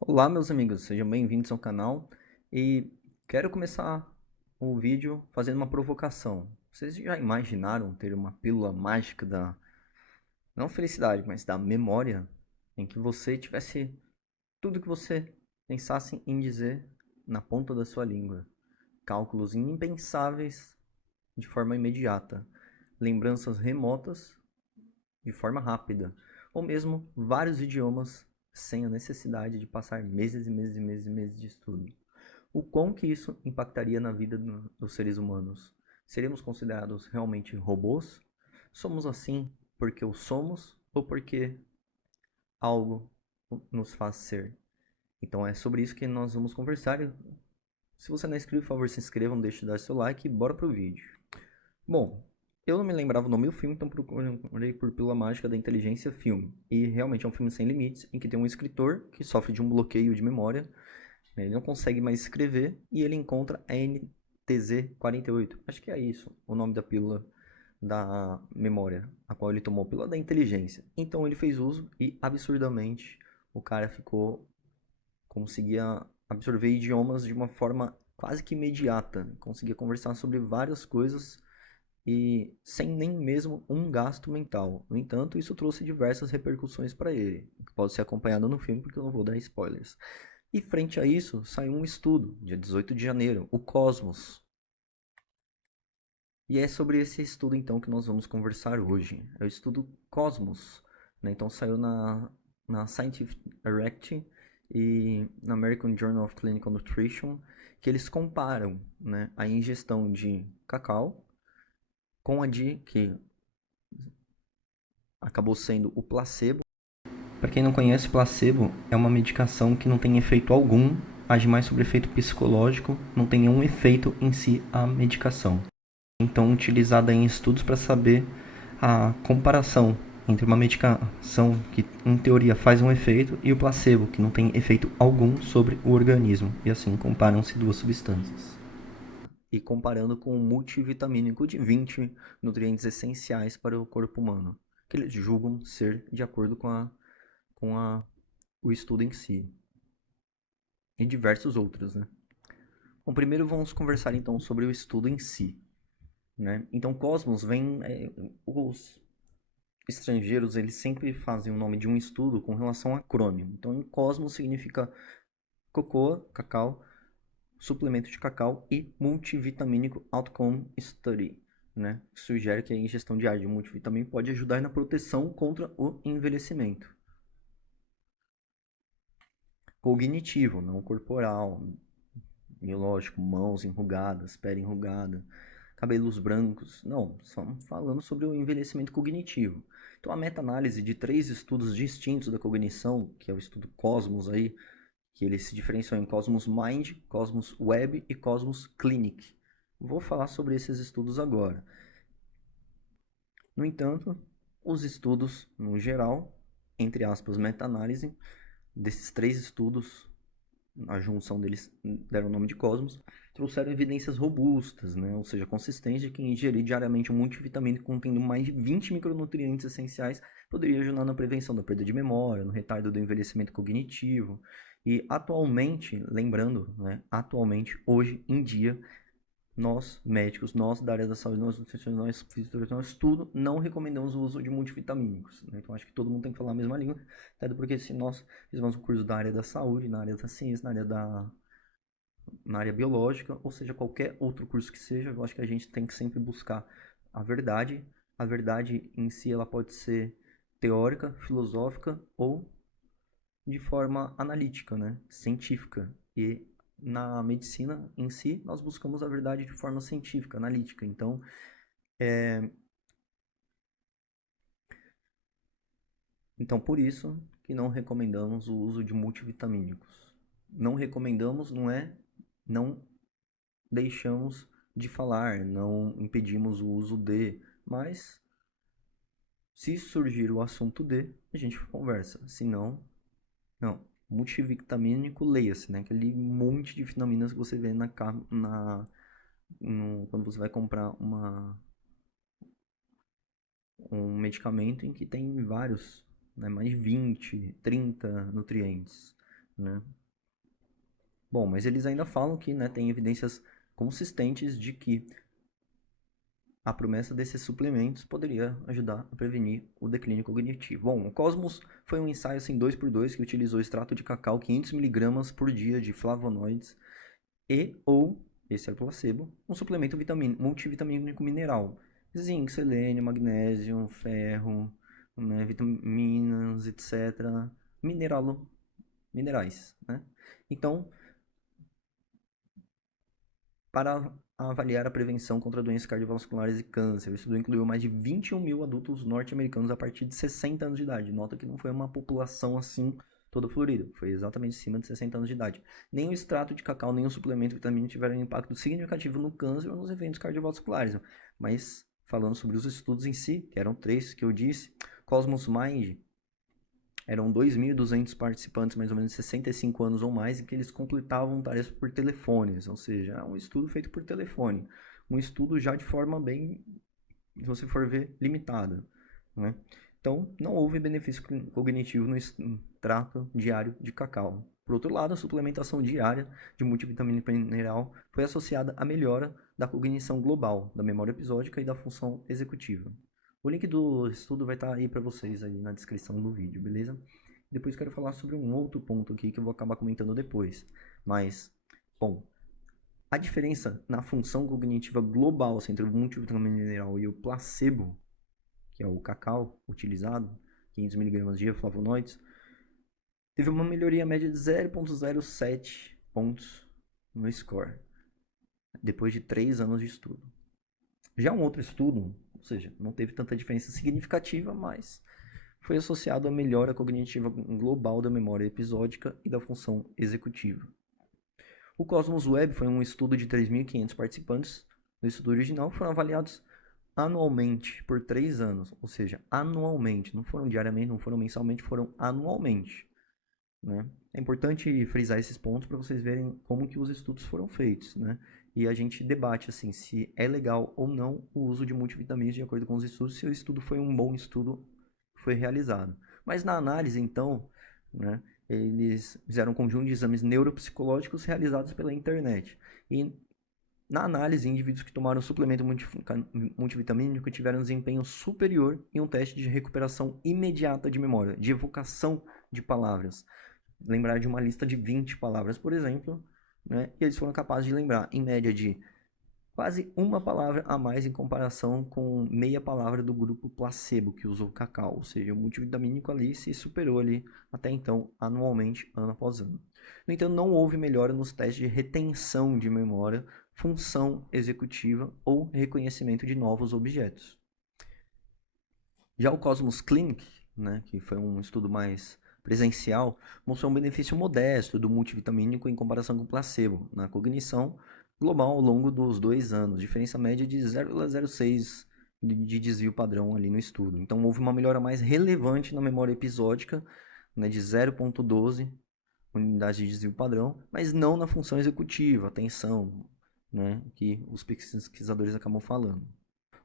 Olá, meus amigos, sejam bem-vindos ao canal e quero começar o vídeo fazendo uma provocação. Vocês já imaginaram ter uma pílula mágica da, não felicidade, mas da memória, em que você tivesse tudo que você pensasse em dizer na ponta da sua língua? Cálculos impensáveis de forma imediata, lembranças remotas de forma rápida, ou mesmo vários idiomas sem a necessidade de passar meses e meses e meses e meses de estudo. O quão que isso impactaria na vida dos seres humanos? Seremos considerados realmente robôs? Somos assim porque o somos ou porque algo nos faz ser? Então é sobre isso que nós vamos conversar. Se você não é inscrito, por favor, se inscreva, não deixe de dar seu like e bora pro vídeo. Bom, eu não me lembrava o nome do filme, então procurei por Pílula Mágica da Inteligência Filme. E realmente é um filme sem limites, em que tem um escritor que sofre de um bloqueio de memória, né? Ele não consegue mais escrever e ele encontra a NTZ-48. Acho que é isso, o nome da pílula da memória, a qual ele tomou, pílula da inteligência. Então ele fez uso e absurdamente o cara conseguia absorver idiomas de uma forma quase que imediata, conseguia conversar sobre várias coisas e sem nem mesmo um gasto mental. No entanto, isso trouxe diversas repercussões para ele, que pode ser acompanhado no filme porque eu não vou dar spoilers. E frente a isso, saiu um estudo, dia 18 de janeiro, o Cosmos. E é sobre esse estudo então que nós vamos conversar hoje. É o estudo Cosmos, né? Então saiu na Scientific Direct e na American Journal of Clinical Nutrition, que eles comparam, né, a ingestão de cacau com a de que acabou sendo o placebo. Para quem não conhece, placebo é uma medicação que não tem efeito algum, age mais sobre efeito psicológico, não tem nenhum efeito em si a medicação. Então, utilizada em estudos para saber a comparação entre uma medicação que, em teoria, faz um efeito e o placebo, que não tem efeito algum sobre o organismo. E assim, comparam-se duas substâncias. E comparando com o multivitamínico de 20 nutrientes essenciais para o corpo humano, que eles julgam ser de acordo com o estudo em si. E diversos outros, né? Bom, primeiro vamos conversar então sobre o estudo em si, né? Então, Cosmos vem... os estrangeiros, eles sempre fazem o nome de um estudo com relação a acrônimo. Então, Cosmos significa cocoa, cacau, suplemento de cacau e multivitamínico outcome study, né? Sugere que a ingestão diária de multivitamínico pode ajudar na proteção contra o envelhecimento cognitivo, não corporal, biológico, mãos enrugadas, pele enrugada, cabelos brancos. Não, estamos falando sobre o envelhecimento cognitivo. Então, a meta-análise de 3 estudos distintos da cognição, que é o estudo Cosmos aí, que eles se diferenciam em Cosmos Mind, Cosmos Web e Cosmos Clinic. Vou falar sobre esses estudos agora. No entanto, os estudos, no geral, entre aspas, meta-análise, desses 3 estudos, a junção deles deram o nome de Cosmos, trouxeram evidências robustas, né? Ou seja, consistentes de que ingerir diariamente um multivitamínico contendo mais de 20 micronutrientes essenciais poderia ajudar na prevenção da perda de memória, no retardo do envelhecimento cognitivo. E atualmente, lembrando, né, atualmente, hoje em dia, nós, médicos, nós da área da saúde, nós nutricionistas, nós fisioterapeutas, nós tudo, não recomendamos o uso de multivitamínicos, né? Então acho que todo mundo tem que falar a mesma língua, até porque se nós fizermos um curso da área da saúde, na área da ciência, na área biológica, ou seja, qualquer outro curso que seja, eu acho que a gente tem que sempre buscar a verdade. A verdade em si ela pode ser teórica, filosófica ou de forma analítica, né? Científica. E na medicina em si, nós buscamos a verdade de forma científica, analítica. Então por isso que não recomendamos o uso de multivitamínicos. Não recomendamos, não é? Não deixamos de falar, não impedimos o uso de, mas se surgir o assunto de, a gente conversa. Se não, não. Multivitamínico, leia-se, né? Aquele monte de vitaminas que você vê quando você vai comprar um medicamento em que tem vários, né? Mais de 20, 30 nutrientes. né? Bom, mas eles ainda falam que, né, tem evidências consistentes de que a promessa desses suplementos poderia ajudar a prevenir o declínio cognitivo. Bom, o Cosmos foi um ensaio assim 2x2 que utilizou extrato de cacau 500 mg por dia de flavonoides e ou, esse é o placebo, um suplemento multivitamínico mineral. Zinco, selênio, magnésio, ferro, né, vitaminas, etc. Minerais, né? Então, para avaliar a prevenção contra doenças cardiovasculares e câncer. O estudo incluiu mais de 21 mil adultos norte-americanos a partir de 60 anos de idade. Nota que não foi uma população assim toda florida, foi exatamente acima de 60 anos de idade. Nem o extrato de cacau, nem o suplemento vitamínico tiveram um impacto significativo no câncer ou nos eventos cardiovasculares. Mas, falando sobre os estudos em si, que eram 3 que eu disse, Cosmos Mind eram 2.200 participantes, mais ou menos 65 anos ou mais, e que eles completavam tarefas por telefones, ou seja, é um estudo feito por telefone. Um estudo já de forma bem, se você for ver, limitada, né? Então, não houve benefício cognitivo no extrato diário de cacau. Por outro lado, a suplementação diária de multivitamina mineral foi associada à melhora da cognição global, da memória episódica e da função executiva. O link do estudo vai estar aí para vocês aí na descrição do vídeo, beleza? Depois quero falar sobre um outro ponto aqui que eu vou acabar comentando depois. Mas, bom, a diferença na função cognitiva global assim, entre o multivitamina mineral e o placebo, que é o cacau utilizado, 500 mg de flavonoides, teve uma melhoria média de 0,07 pontos no score, depois de 3 anos de estudo. Já um outro estudo, ou seja, não teve tanta diferença significativa, mas foi associado à melhora cognitiva global da memória episódica e da função executiva. O Cosmos Web foi um estudo de 3.500 participantes. No estudo original foram avaliados anualmente por 3 anos, ou seja, anualmente, não foram diariamente, não foram mensalmente, foram anualmente. Né? É importante frisar esses pontos para vocês verem como que os estudos foram feitos, né? E a gente debate assim se é legal ou não o uso de multivitaminas de acordo com os estudos, se o estudo foi um bom estudo que foi realizado. Mas na análise, então, né, eles fizeram um conjunto de exames neuropsicológicos realizados pela internet. E na análise, indivíduos que tomaram suplemento multivitamínico tiveram um desempenho superior em um teste de recuperação imediata de memória, de evocação de palavras. Lembrar de uma lista de 20 palavras, por exemplo, né? E eles foram capazes de lembrar, em média, de quase uma palavra a mais em comparação com meia palavra do grupo placebo, que usou cacau. Ou seja, o multivitamínico ali se superou ali, até então, anualmente, ano após ano. No entanto, não houve melhora nos testes de retenção de memória, função executiva ou reconhecimento de novos objetos. Já o Cosmos Clinic, né, que foi um estudo mais presencial, mostrou um benefício modesto do multivitamínico em comparação com o placebo na cognição global ao longo dos 2 anos, diferença média de 0,06 de desvio padrão ali no estudo. Então houve uma melhora mais relevante na memória episódica, né, de 0,12 unidades de desvio padrão, mas não na função executiva, atenção, né, que os pesquisadores acabam falando.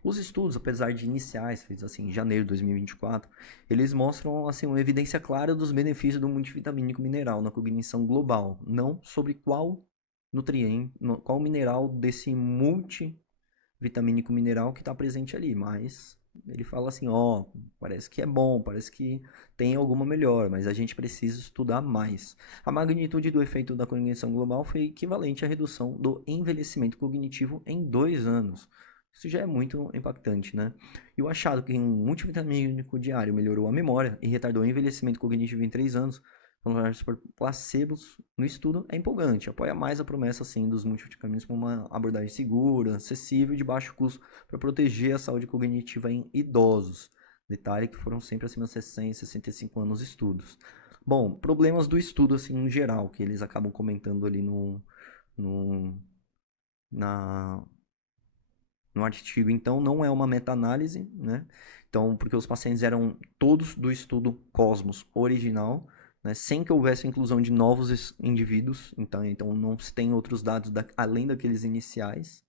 Os estudos, apesar de iniciais, feitos assim em janeiro de 2024, eles mostram assim uma evidência clara dos benefícios do multivitamínico mineral na cognição global, não sobre qual nutriente, qual mineral desse multivitamínico mineral que está presente ali, mas ele fala assim, ó, parece que é bom, parece que tem alguma melhora, mas a gente precisa estudar mais. A magnitude do efeito da cognição global foi equivalente à redução do envelhecimento cognitivo em 2 anos. Isso já é muito impactante, né? E o achado que um multivitamínico diário melhorou a memória e retardou o envelhecimento cognitivo em 3 anos, por placebos no estudo, é empolgante. Apoia mais a promessa assim, dos multivitamínicos como uma abordagem segura, acessível e de baixo custo para proteger a saúde cognitiva em idosos. Detalhe que foram sempre acima de 60, 65 anos de estudos. Bom, problemas do estudo assim, em geral, que eles acabam comentando ali no, na, no artigo, então não é uma meta-análise, né? Então, porque os pacientes eram todos do estudo Cosmos original, né? Sem que houvesse a inclusão de novos indivíduos, então não se tem outros dados além daqueles iniciais.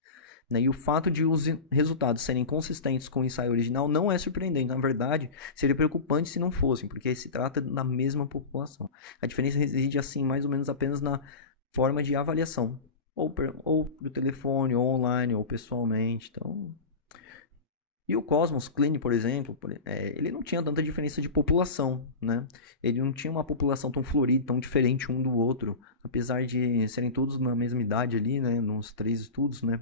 né? E o fato de os resultados serem consistentes com o ensaio original não é surpreendente. Na verdade, seria preocupante se não fossem, porque se trata da mesma população. A diferença reside, assim, mais ou menos apenas na forma de avaliação. Ou por telefone, ou online, ou pessoalmente. Então, e o Cosmos Clean, por exemplo, ele não tinha tanta diferença de população, né? Ele não tinha uma população tão florida, tão diferente um do outro, apesar de serem todos na mesma idade ali, né? Nos 3 estudos, né?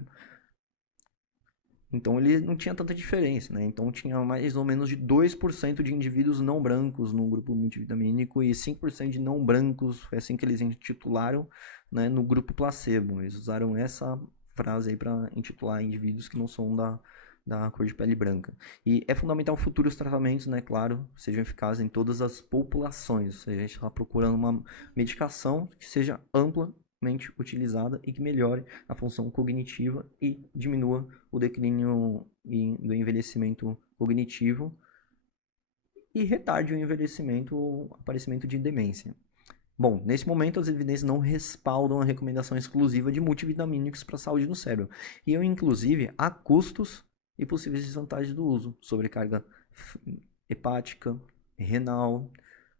Então ele não tinha tanta diferença, né? Então tinha mais ou menos de 2% de indivíduos não brancos no grupo multivitamínico e 5% de não brancos, foi assim que eles intitularam, né, no grupo placebo. Eles usaram essa frase aí para intitular indivíduos que não são da cor de pele branca. E é fundamental futuros tratamentos, né, claro, sejam eficazes em todas as populações. Ou seja, a gente está procurando uma medicação que seja amplamente utilizada e que melhore a função cognitiva e diminua o declínio do envelhecimento cognitivo e retarde o envelhecimento ou aparecimento de demência. Bom, nesse momento as evidências não respaldam a recomendação exclusiva de multivitamínicos para a saúde do cérebro. E eu, inclusive, há custos e possíveis desvantagens do uso, sobrecarga hepática, renal,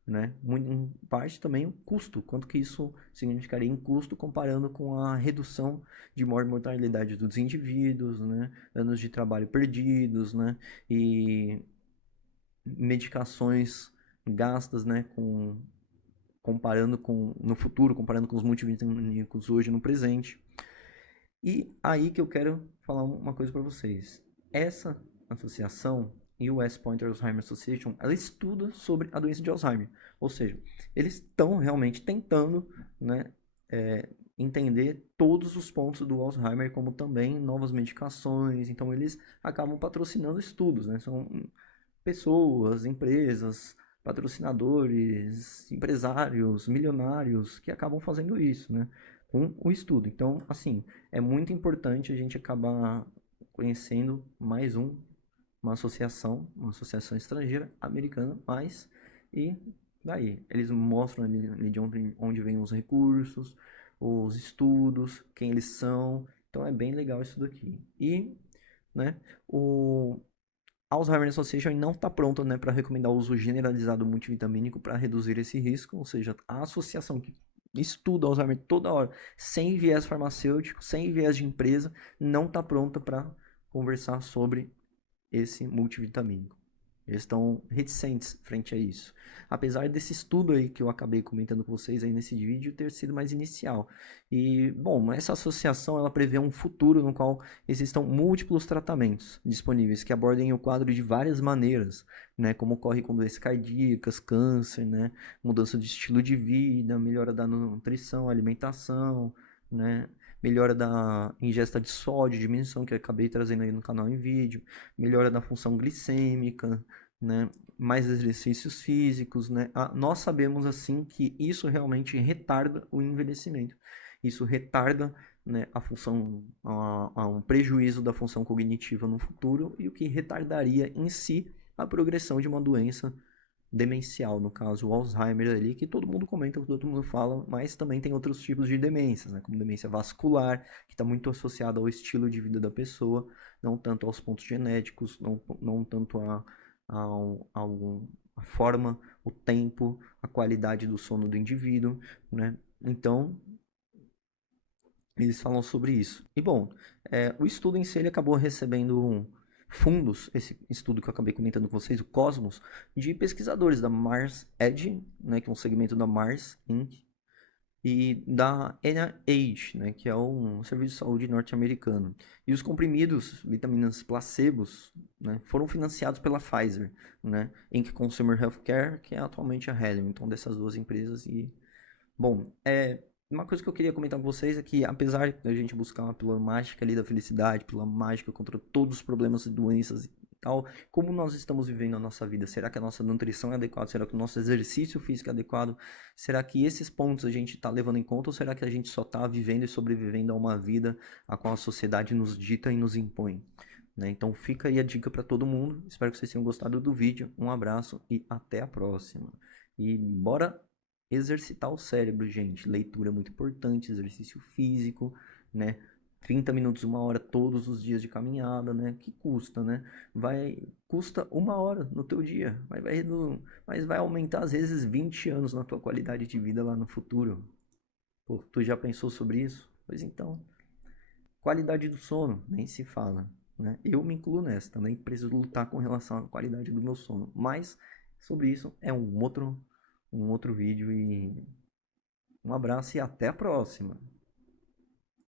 né? Em parte também o custo, quanto que isso significaria em custo comparando com a redução de mortalidade dos indivíduos, né? Anos de trabalho perdidos, né? E medicações gastas, né? Comparando com no futuro, comparando com os multivitamínicos hoje no presente. E aí que eu quero falar uma coisa para vocês. Essa associação, US Pointer Alzheimer Association, ela estuda sobre a doença de Alzheimer. Ou seja, eles estão realmente tentando, né, entender todos os pontos do Alzheimer, como também novas medicações. Então, eles acabam patrocinando estudos, né? São pessoas, empresas, patrocinadores, empresários, milionários que acabam fazendo isso, né? Com o estudo. Então, assim, é muito importante a gente acabar conhecendo mais uma associação estrangeira, americana, mas e daí? Eles mostram ali de onde vêm os recursos, os estudos, quem eles são. Então é bem legal isso daqui. E, né, o Alzheimer Association não está pronta, né, para recomendar o uso generalizado multivitamínico para reduzir esse risco, ou seja, a associação que estuda Alzheimer toda hora, sem viés farmacêutico, sem viés de empresa, não está pronta para conversar sobre esse multivitamínico. Eles estão reticentes frente a isso. Apesar desse estudo aí que eu acabei comentando com vocês aí nesse vídeo ter sido mais inicial. E, bom, essa associação ela prevê um futuro no qual existam múltiplos tratamentos disponíveis que abordem o quadro de várias maneiras, né, como ocorre com doenças cardíacas, câncer, né, mudança de estilo de vida, melhora da nutrição, alimentação, né, melhora da ingesta de sódio, diminuição que eu acabei trazendo aí no canal em vídeo, melhora da função glicêmica, né? Mais exercícios físicos, né? Nós sabemos assim que isso realmente retarda o envelhecimento. Isso retarda, né, a função, a um prejuízo da função cognitiva no futuro e o que retardaria em si a progressão de uma doença demencial, no caso o Alzheimer ali, que todo mundo comenta, todo mundo fala, mas também tem outros tipos de demências, né, como demência vascular, que está muito associada ao estilo de vida da pessoa, não tanto aos pontos genéticos, não tanto a forma, o tempo, a qualidade do sono do indivíduo, né? Então, eles falam sobre isso. E bom, o estudo em si ele acabou recebendo fundos, esse estudo que eu acabei comentando com vocês, o Cosmos, de pesquisadores da Mars Edge, né, que é um segmento da Mars Inc., e da NIH, né, que é um serviço de saúde norte-americano. E os comprimidos, vitaminas placebos, né, foram financiados pela Pfizer, né, Inc. Consumer Healthcare, que é atualmente a Haleon, então dessas duas empresas. E, bom, uma coisa que eu queria comentar com vocês é que, apesar da gente buscar uma pílula mágica ali da felicidade, pílula mágica contra todos os problemas e doenças e tal, como nós estamos vivendo a nossa vida? Será que a nossa nutrição é adequada? Será que o nosso exercício físico é adequado? Será que esses pontos a gente está levando em conta ou será que a gente só está vivendo e sobrevivendo a uma vida a qual a sociedade nos dita e nos impõe? Né? Então fica aí a dica para todo mundo. Espero que vocês tenham gostado do vídeo. Um abraço e até a próxima. E bora exercitar o cérebro, gente. Leitura é muito importante, exercício físico, né? 30 minutos, uma hora todos os dias de caminhada, né? Que custa, né? Custa uma hora no teu dia, mas vai aumentar às vezes 20 anos na tua qualidade de vida lá no futuro. Pô, tu já pensou sobre isso? Pois então, qualidade do sono, nem se fala, né? Eu me incluo nessa, também preciso lutar com relação à qualidade do meu sono, mas sobre isso é um outro vídeo e um abraço e até a próxima.